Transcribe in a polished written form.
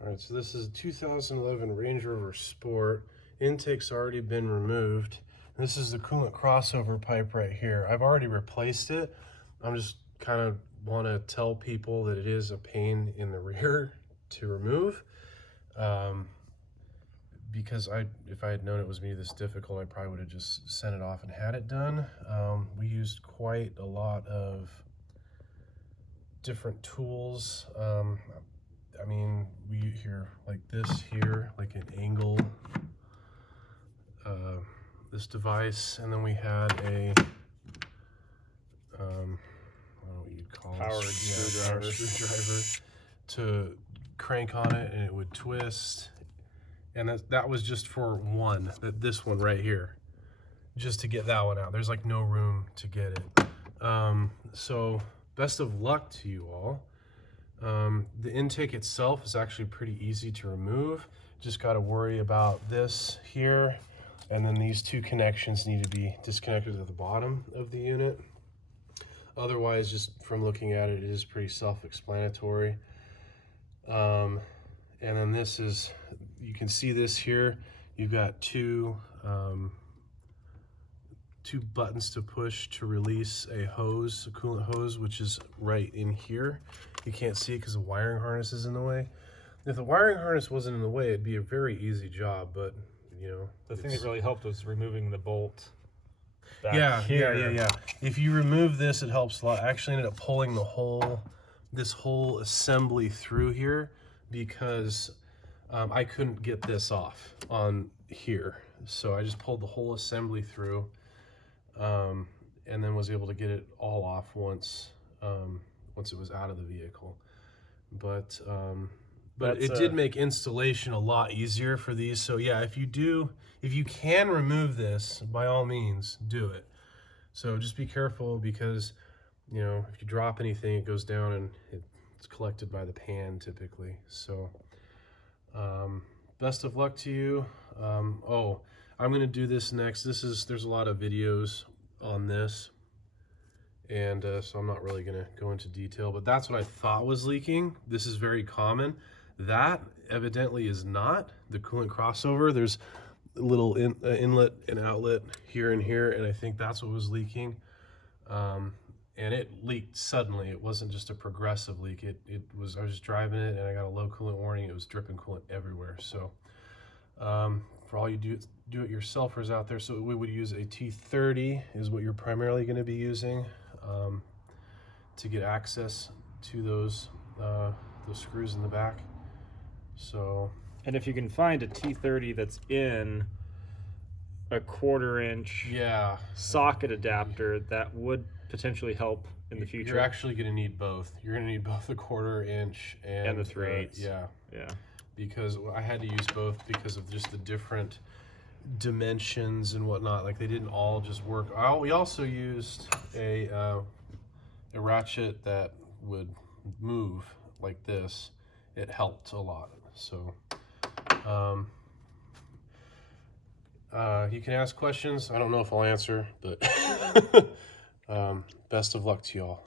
All right, so this is a 2011 Range Rover Sport. Intake's already been removed. This is the coolant crossover pipe right here. I've already replaced it. I'm just kind of want to tell people that it is a pain in the rear to remove. Because if I had known it was going to be this difficult, I probably would have just sent it off and had it done. We used quite a lot of different tools. I mean, we here like this here, like an angle, this device, and then we had a, I don't know what you'd call it, powered screwdriver to crank on it, and it would twist. And that was just for one, this one right here, just to get that one out. There's like no room to get it. So best of luck to you all. The intake itself is actually pretty easy to remove. Just got to worry about this here, and then these two connections need to be disconnected at the bottom of the unit. Otherwise, just from looking at it, it is pretty self-explanatory. And then this is, you can see this here, you've got two buttons to push to release a hose, a coolant hose, which is right in here. You can't see it because the wiring harness is in the way. If the wiring harness wasn't in the way, it'd be a very easy job, but you know. The thing that really helped was removing the bolt back Yeah. here. If you remove this, it helps a lot. I actually ended up pulling this whole assembly through here because I couldn't get this off on here. So I just pulled the whole assembly through. And then was able to get it all off once it was out of the vehicle. But it did make installation a lot easier for these. So yeah, if you can remove this, by all means, do it. So just be careful because, you know, if you drop anything, it goes down and it's collected by the pan typically. So best of luck to you. Oh, I'm gonna do this next. There's a lot of videos on this, and so I'm not really gonna go into detail, but that's what I thought was leaking. This is very common. That evidently is not the coolant crossover. There's a little inlet and outlet here and here, and I think that's what was leaking. And it leaked suddenly. It wasn't just a progressive leak. I was just driving it and I got a low coolant warning. It was dripping coolant everywhere. So for all you do-it-yourselfers out there, so we would use a T30 is what you're primarily going to be using to get access to those screws in the back. So, and if you can find a T30 that's in a 1/4 inch socket adapter, that would potentially help in the future. You're actually going to need both. You're going to need both the 1/4 inch and the 3/8. Yeah. Because I had to use both because of just the different dimensions and whatnot. Like they didn't all just work. We also used a ratchet that would move like this. It helped a lot. So you can ask questions. I don't know if I'll answer, but best of luck to you all.